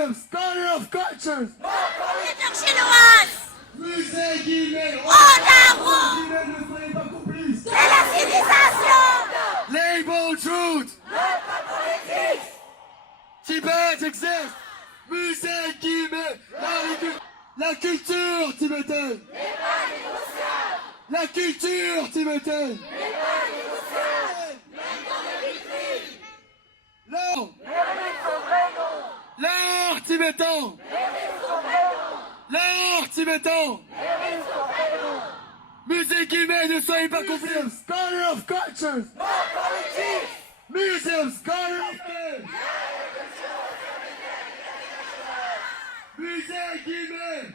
Museums, Corner of Cultures. Culture chinoise. Musée Guillemets. Otaru. Guillemets, ne soyez pas complices. C'est la civilisation. Label Truth. Tibet existe. Musée Guillemets. La culture tibétaine. La culture tibétaine. L'art tibétain. L'art tibétain. Musée Guillemets, ne soyez pas complices. Corner of Cultures. Museums, Corner of Cultures. Musée Guillemets.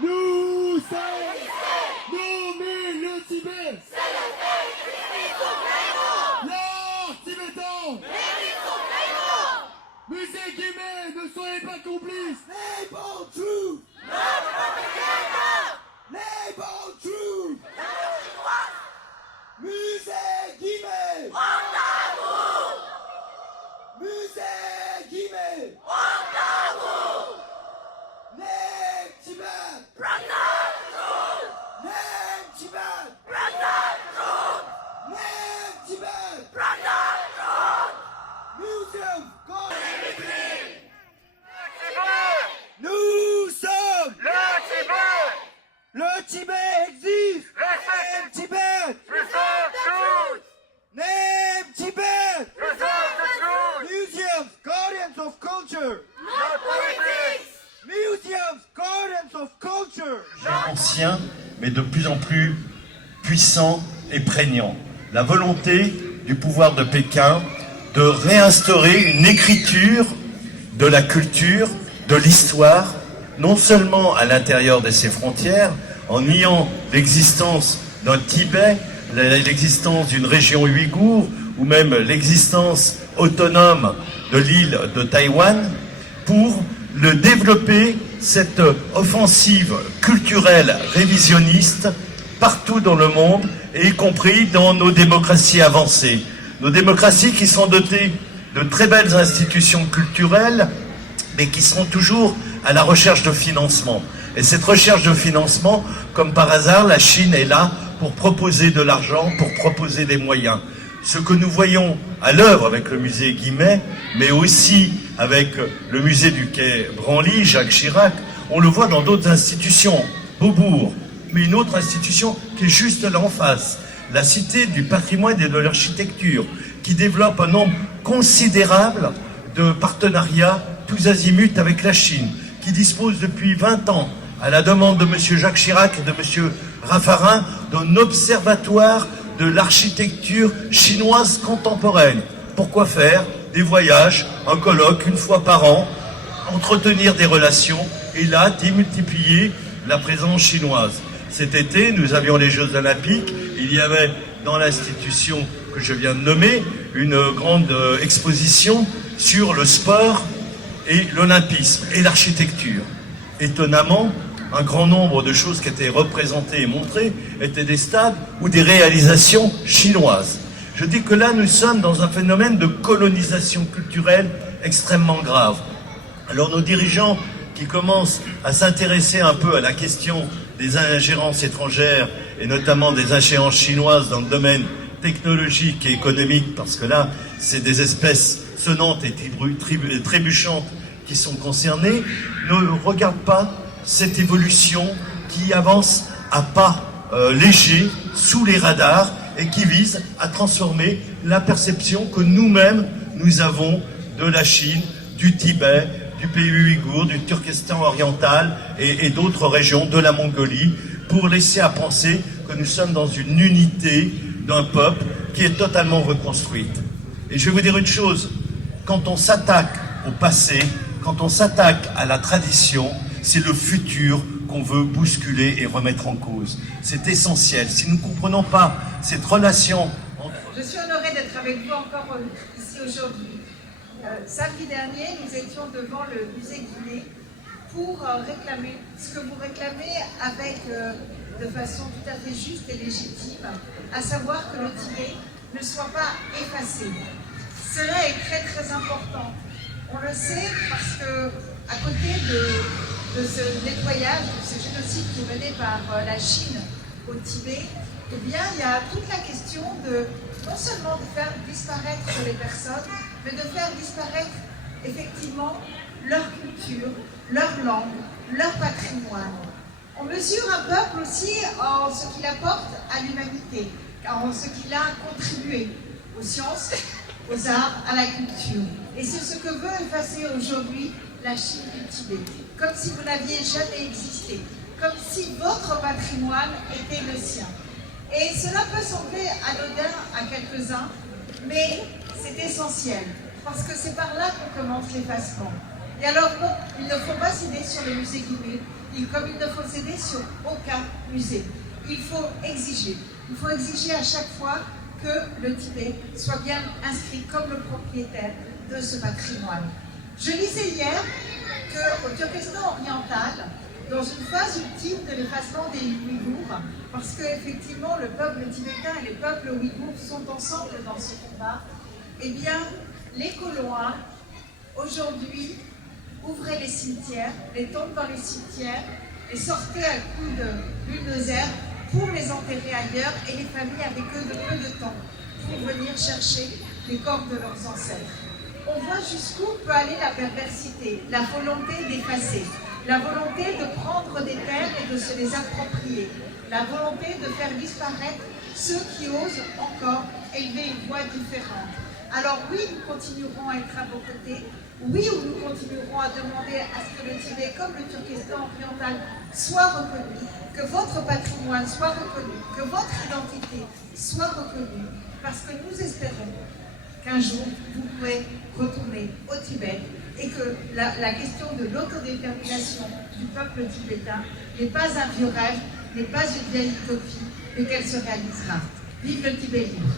Nous sommes nommés le Tibet. L'art tibétain. Musée Guillemets, ne soyez pas complices. Label Truth. Label Truth. Musée Guillemets. Musée Guillemets. Name Tibet. Name Tibet. Name Tibet. Museum. Nous sommes le Tibet existe. Name Tibet. Name Tibet. Museums, guardians of culture. Museums, guardians of culture. Ancien, mais de plus en plus puissant et prégnant. La volonté du pouvoir de Pékin de réinstaurer une écriture de la culture, de l'histoire, non seulement à l'intérieur de ses frontières, en niant l'existence d'un Tibet, l'existence d'une région ouïghour, ou même l'existence autonome de l'île de Taïwan, pour le développer cette offensive culturelle révisionniste partout dans le monde, et y compris dans nos démocraties avancées. Nos démocraties qui sont dotées de très belles institutions culturelles, mais qui seront toujours à la recherche de financement. Et cette recherche de financement, comme par hasard, la Chine est là pour proposer de l'argent, pour proposer des moyens. Ce que nous voyons à l'œuvre avec le musée Guillemets, mais aussi avec le musée du Quai Branly, Jacques Chirac, on le voit dans d'autres institutions, Beaubourg, mais une autre institution qui est juste là en face, la Cité du patrimoine et de l'architecture, qui développe un nombre considérable de partenariats tous azimuts avec la Chine, qui dispose depuis 20 ans, à la demande de M. Jacques Chirac et de M. Raffarin, d'un observatoire de l'architecture chinoise contemporaine. Pourquoi faire des voyages, un colloque une fois par an, entretenir des relations et là démultiplier la présence chinoise. Cet été, nous avions les Jeux Olympiques. Il y avait dans l'institution que je viens de nommer une grande exposition sur le sport et l'olympisme et l'architecture. Étonnamment, un grand nombre de choses qui étaient représentées et montrées étaient des stades ou des réalisations chinoises. Je dis que là, nous sommes dans un phénomène de colonisation culturelle extrêmement grave. Alors nos dirigeants qui commencent à s'intéresser un peu à la question des ingérences étrangères et notamment des ingérences chinoises dans le domaine technologique et économique, parce que là, c'est des espèces sonnantes et trébuchantes qui sont concernées, ne regardent pas cette évolution qui avance à pas légers sous les radars et qui vise à transformer la perception que nous-mêmes nous avons de la Chine, du Tibet, du pays ouïghour, du Turkestan oriental et d'autres régions de la Mongolie, pour laisser à penser que nous sommes dans une unité d'un peuple qui est totalement reconstruite. Et je vais vous dire une chose, quand on s'attaque au passé, quand on s'attaque à la tradition, c'est le futur qu'on veut bousculer et remettre en cause. C'est essentiel. Si nous ne comprenons pas cette relation entre... Je suis honorée d'être avec vous encore ici aujourd'hui. Samedi dernier, nous étions devant le musée Guillemets pour réclamer ce que vous réclamez avec, de façon tout à fait juste et légitime, à savoir que le Tibet ne soit pas effacé. Cela est très très important. On le sait parce que à côté de ce nettoyage, de ce génocide qui est mené par la Chine au Tibet, eh bien, il y a toute la question de non seulement de faire disparaître les personnes, mais de faire disparaître effectivement leur culture, leur langue, leur patrimoine. On mesure un peuple aussi en ce qu'il apporte à l'humanité, en ce qu'il a contribué aux sciences, aux arts, à la culture. Et c'est ce que veut effacer aujourd'hui la Chine du Tibet, comme si vous n'aviez jamais existé, comme si votre patrimoine était le sien. Et cela peut sembler anodin à quelques-uns, mais c'est essentiel, parce que c'est par là qu'on commence l'effacement. Et alors, non, il ne faut pas céder sur le musée Guimet, comme il ne faut céder sur aucun musée. Il faut exiger à chaque fois que le Tibet soit bien inscrit comme le propriétaire de ce patrimoine. Je lisais hier qu'au Turkestan oriental, dans une phase ultime de l'effacement des Ouïghours, parce qu'effectivement le peuple tibétain et les peuples ouïghours sont ensemble dans ce combat, eh bien, les Colois, aujourd'hui, ouvraient les cimetières, les tombes dans les cimetières, et sortaient à coups de bulldozer pour les enterrer ailleurs, et les familles avaient que de peu de temps pour venir chercher les corps de leurs ancêtres. On voit jusqu'où peut aller la perversité, la volonté d'effacer, la volonté de prendre des terres et de se les approprier, la volonté de faire disparaître ceux qui osent encore élever une voix différente. Alors oui, nous continuerons à être à vos côtés, oui, nous continuerons à demander à ce que le Tibet, comme le Turkestan oriental, soit reconnu, que votre patrimoine soit reconnu, que votre identité soit reconnue, parce que nous espérons qu'un jour, vous pourrez retourner au Tibet et que la question de l'autodétermination du peuple tibétain n'est pas un vieux rêve, n'est pas une vieille utopie, mais qu'elle se réalisera. Vive le Tibet libre!